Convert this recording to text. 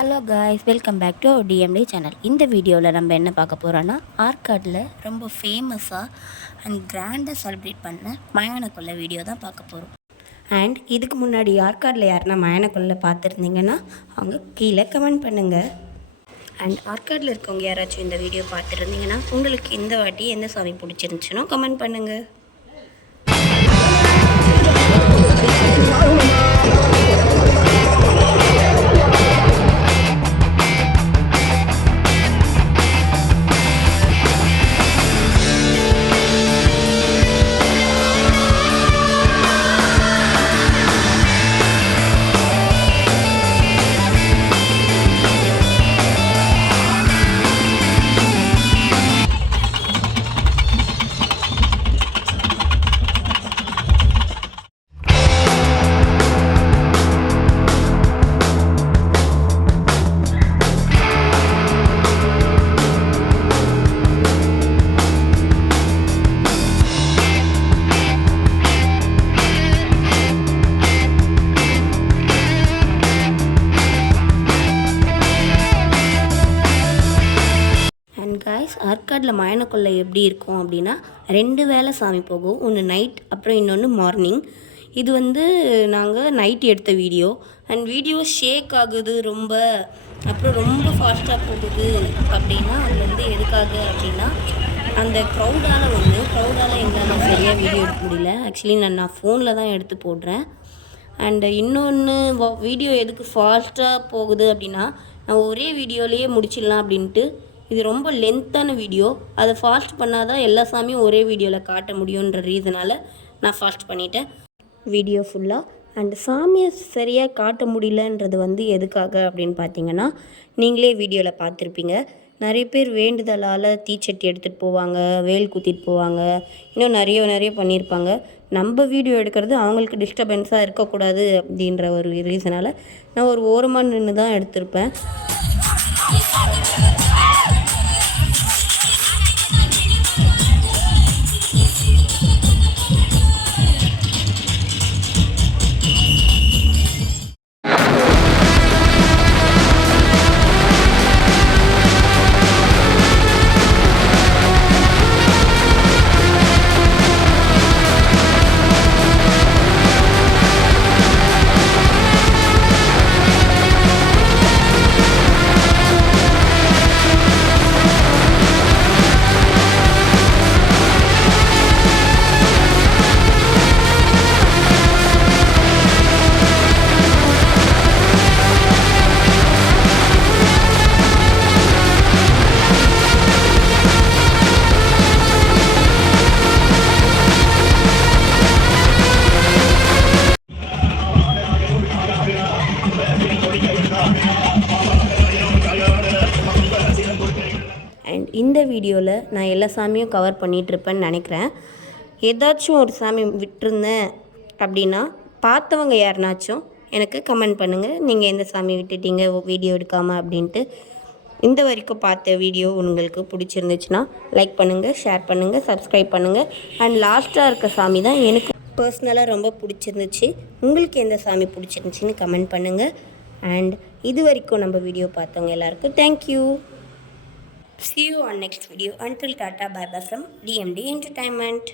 Hello guys, welcome back to TMT channel. இந்த வீடியோவில் நம்ம என்ன பார்க்க போகிறோன்னா, ஆற்காட்டில் ரொம்ப ஃபேமஸாக அண்ட் கிராண்டாக செலிப்ரேட் பண்ண மயானக்கொள்ளை வீடியோ தான் பார்க்க போகிறோம். அண்ட் இதுக்கு முன்னாடி ஆற்காட்டில் யாருன்னா மயானக்கொள்ளை பார்த்துருந்தீங்கன்னா அவங்க கீழே கமெண்ட் பண்ணுங்கள். அண்ட் ஆற்காட்டில் இருக்கவங்க யாராச்சும் இந்த வீடியோ பார்த்துருந்தீங்கன்னா உங்களுக்கு இந்த வாட்டி எந்த சாமி பிடிச்சிருந்துச்சுனோ கமெண்ட் பண்ணுங்கள். காய்ஸ், ஆற்காட்டில் மயானக்கொள்ளை எப்படி இருக்கும் அப்படின்னா, 2 வேளை சாமி போகும். ஒன்று நைட், அப்புறம் இன்னொன்று மார்னிங். இது நாங்கள் நைட் எடுத்த வீடியோ. அண்ட் வீடியோ ஷேக் ஆகுது ரொம்ப, அப்புறம் ரொம்ப ஃபாஸ்ட்டாக போகுது அப்படின்னா அது எதுக்காக அப்படின்னா, அந்த க்ரௌடால் எங்களால் சரியாக வீடியோ எடுக்க முடியல. ஆக்சுவலி நான் ஃபோனில் தான் எடுத்து போடுறேன். அண்டு இன்னொன்று வீடியோ எதுக்கு ஃபாஸ்ட்டாக போகுது அப்படின்னா, நான் ஒரே வீடியோலேயே முடிச்சிடலாம் அப்படின்ட்டு. இது ரொம்ப லென்த்தான வீடியோ, அதை ஃபாஸ்ட் பண்ணால் தான் எல்லா சாமியும் ஒரே வீடியோவில் காட்ட முடியுன்ற ரீசனால் நான் ஃபாஸ்ட் பண்ணிட்டேன் வீடியோ ஃபுல்லாக. அண்ட் சாமியை சரியாக காட்ட முடியலன்றது எதுக்காக அப்படின்னு பார்த்தீங்கன்னா, நீங்களே வீடியோவில் பார்த்துருப்பீங்க. நிறைய பேர் வேண்டுதலால் தீச்சட்டி எடுத்துகிட்டு போவாங்க, வேல் குத்திட்டு போவாங்க, இன்னும் நிறைய பண்ணியிருப்பாங்க. நம்ம வீடியோ எடுக்கிறது அவங்களுக்கு டிஸ்டர்பன்ஸாக இருக்கக்கூடாது அப்படின்ற ஒரு ரீசனால் நான் ஒரு ஓரமாக நின்று தான் எடுத்திருப்பேன். அண்ட் இந்த வீடியோவில் நான் எல்லா சாமியும் கவர் பண்ணிகிட்ருப்பேன்னு நினைக்கிறேன். ஏதாச்சும் ஒரு சாமி விட்டுருந்தேன் அப்படின்னா பார்த்தவங்க யாருனாச்சும் எனக்கு கமெண்ட் பண்ணுங்கள், நீங்கள் எந்த சாமி விட்டுட்டீங்க வீடியோ எடுக்காமல் அப்படின்ட்டு. இந்த வரைக்கும் பார்த்த வீடியோ உங்களுக்கு பிடிச்சிருந்துச்சுன்னா லைக் பண்ணுங்கள், ஷேர் பண்ணுங்கள், சப்ஸ்கிரைப் பண்ணுங்கள். அண்ட் லாஸ்ட்டாக இருக்க சாமி தான் எனக்கு பர்சனலாக ரொம்ப பிடிச்சிருந்துச்சு. உங்களுக்கு எந்த சாமி பிடிச்சிருந்துச்சின்னு கமெண்ட் பண்ணுங்கள். அண்ட் இது வரைக்கும் நம்ம வீடியோ பார்த்தவங்க எல்லாருக்கும் thank you. See you on next video. Until tata, bye bye from DMD Entertainment.